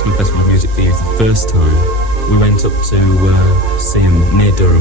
National Festival of Music for Youth the first time, we went up to see him near Durham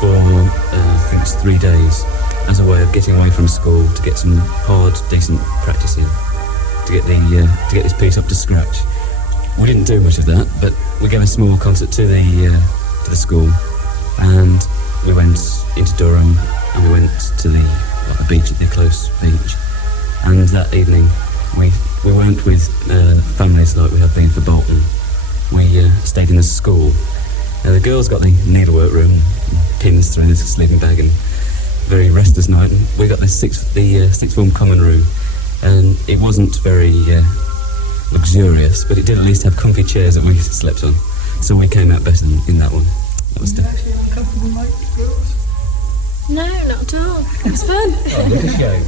for, I think it's 3 days, as a way of getting away from school to get some hard, decent practice in, to get this piece up to scratch. We didn't do much of that, but we gave a small concert to the school, and we went into Durham, and we went to the beach, at the close beach. And that evening, we weren't with families like we had been for Bolton. We stayed in the school. The girls got the needlework room, pins through the sleeping bag, and very restless night. And we got the sixth form common room, and it wasn't very luxurious, but it did at least have comfy chairs that we slept on. So we came out better in that one. That was actually uncomfortable like girls? No, not at all. It was fun. Oh, what a shame.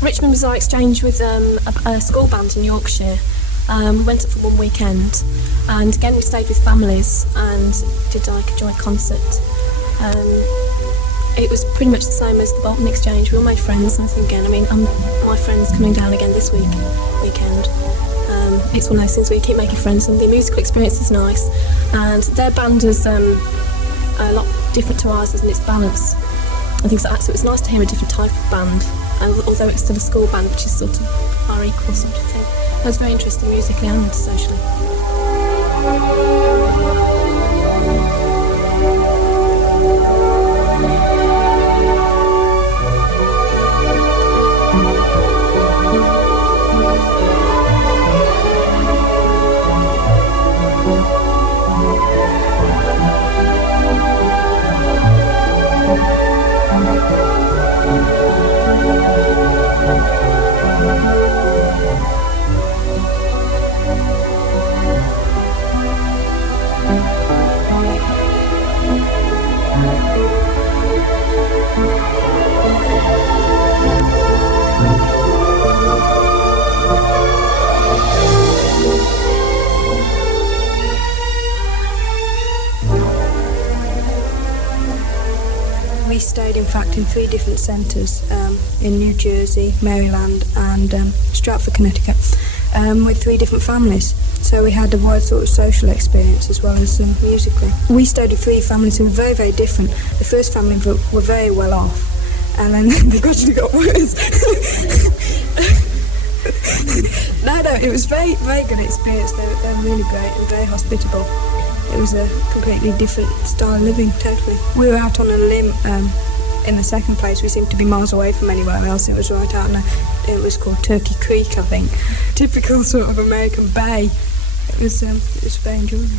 Richmond was our exchange with a school band in Yorkshire. Went up for one weekend, and again we stayed with families and did like a joint concert. It was pretty much the same as the Bolton exchange. We all made friends, and I think again, my friend's coming down again this weekend. It's one of those things where you keep making friends, and the musical experience is nice. And their band is a lot different to ours, and it's balanced. I think so it's nice to hear a different type of band, and although it's still a school band, which is sort of our equal sort of thing. It was very interesting musically and socially. We stayed, in fact, in 3 different centres, in New Jersey, Maryland and Stratford, Connecticut, with 3 different families. So we had a wide sort of social experience as well as musically. We stayed with 3 families who were very, very different. The first family were very well off, and then they gradually got worse. No, it was very, very good experience. They were really great and very hospitable. It was a completely different style of living, totally. We were out on a limb in the second place. We seemed to be miles away from anywhere else. It was right out it was called Turkey Creek, I think. Typical sort of American bay. It was very enjoyable.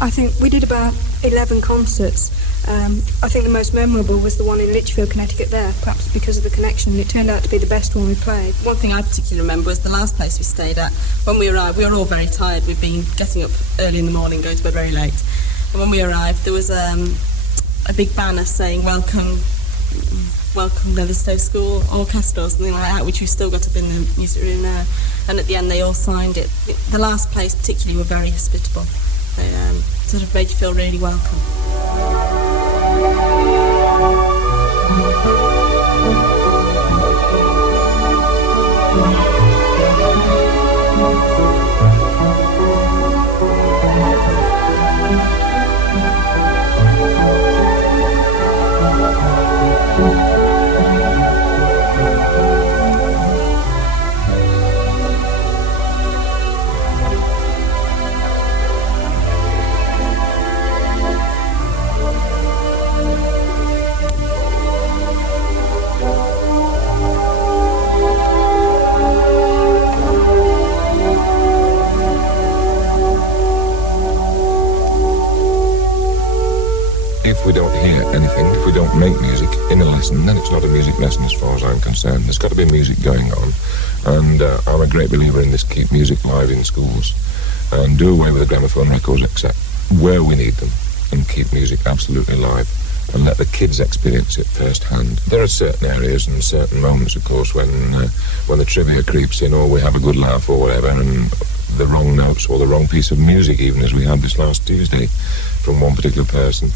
I think we did about 11 concerts. I think the most memorable was the one in Litchfield, Connecticut there, perhaps because of the connection. It turned out to be the best one we played. One thing I particularly remember was the last place we stayed at. When we arrived, we were all very tired. We'd been getting up early in the morning, going to bed very late. And when we arrived, there was a big banner saying, welcome Leatherstowe School Orchestra or something like that, which we've still got up in the music room now. And at the end they all signed it. The last place particularly were very hospitable. They sort of made you feel really welcome. If we don't hear anything, if we don't make music in a lesson, then it's not a music lesson as far as I'm concerned. There's got to be music going on, and I'm a great believer in this: keep music live in schools and do away with the gramophone records except where we need them, and keep music absolutely live and let the kids experience it firsthand. There are certain areas and certain moments, of course, when the trivia creeps in, or we have a good laugh or whatever, and the wrong notes or the wrong piece of music, even as we had this last Tuesday from one particular person.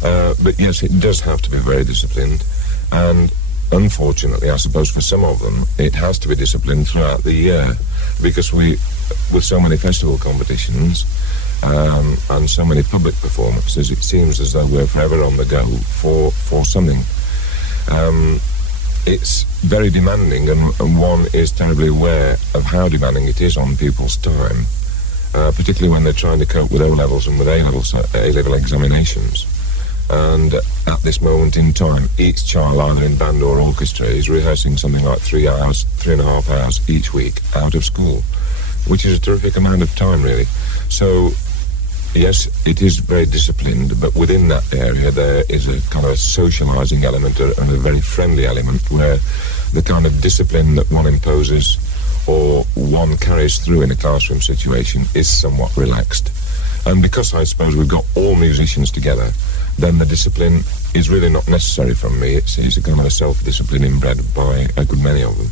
But yes, it does have to be very disciplined, and unfortunately, I suppose for some of them, it has to be disciplined throughout the year, because with so many festival competitions and so many public performances, it seems as though we're forever on the go for something. It's very demanding, and one is terribly aware of how demanding it is on people's time, particularly when they're trying to cope with O-levels and with A-level examinations. And at this moment in time, each child, either in band or orchestra, is rehearsing something like 3.5 hours each week out of school, which is a terrific amount of time, really. So, yes, it is very disciplined, but within that area there is a kind of a socialising element and a very friendly element where the kind of discipline that one imposes or one carries through in a classroom situation is somewhat relaxed. And because I suppose we've got all musicians together, then the discipline is really not necessary from me. It's a kind of a self-discipline inbred by a good many of them.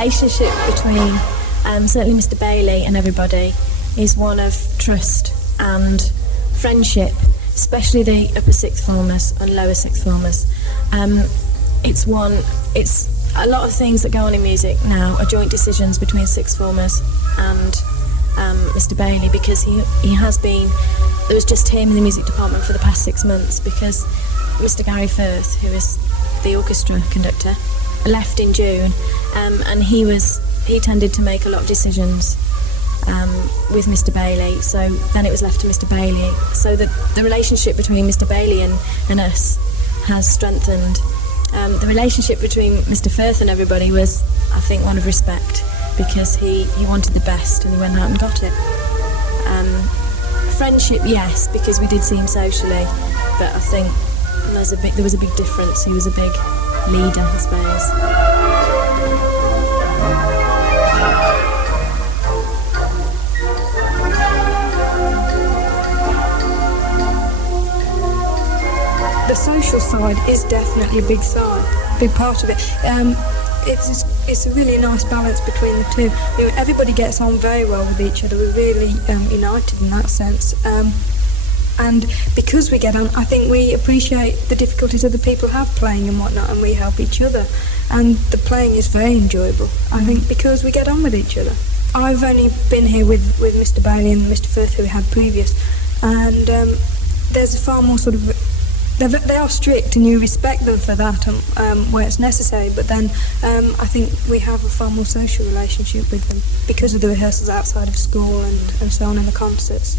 relationship between certainly Mr. Bailey and everybody is one of trust and friendship, especially the upper sixth formers and lower sixth formers. It's a lot of things that go on in music now are joint decisions between sixth formers and Mr. Bailey, because he has been, there was just him in the music department for the past 6 months, because Mr. Gary Firth, who is the orchestra conductor, left in June, and he tended to make a lot of decisions with Mr. Bailey, so then it was left to Mr. Bailey. So the relationship between Mr. Bailey and us has strengthened. The relationship between Mr. Firth and everybody was, I think, one of respect, because he wanted the best and he went out and got it. Friendship, yes, because we did see him socially, but I think there was a big difference. He was a big leader, I suppose. The social side is definitely a big part of it. It's a really nice balance between the two. You know, everybody gets on very well with each other. We're really united in that sense. And because we get on, I think we appreciate the difficulties other people have playing and whatnot, and we help each other. And the playing is very enjoyable, I think, because we get on with each other. I've only been here with Mr. Bailey and Mr. Firth, who we had previous, and there's a far more sort of... They are strict and you respect them for that where it's necessary, but then I think we have a far more social relationship with them because of the rehearsals outside of school and so on, and the concerts.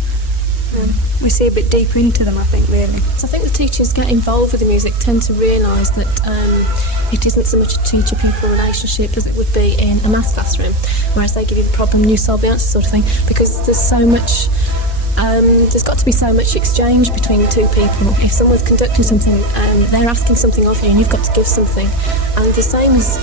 We see a bit deeper into them, I think, really. So I think the teachers get involved with the music tend to realise that it isn't so much a teacher-pupil relationship as it would be in a maths classroom, whereas they give you the problem, you solve the answer sort of thing, because there's so much... there's got to be so much exchange between the two people. If someone's conducting something, they're asking something of you and you've got to give something. And the same as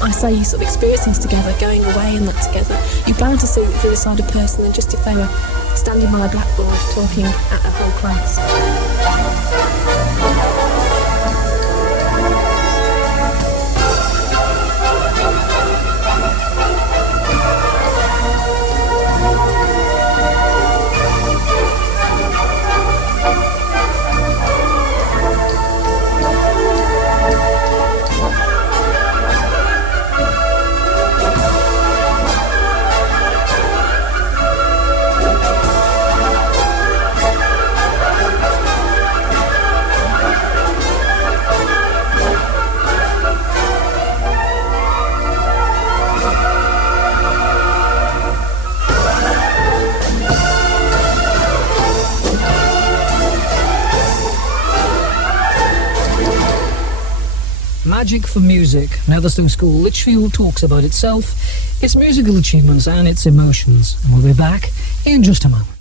I say, you sort of experience things together, going away and that together, you're bound to see the other side of person than just if they were standing by a blackboard talking at a whole class. Magic for Music, Netherstone School Lichfield talks about itself, its musical achievements and its emotions. And we'll be back in just a moment.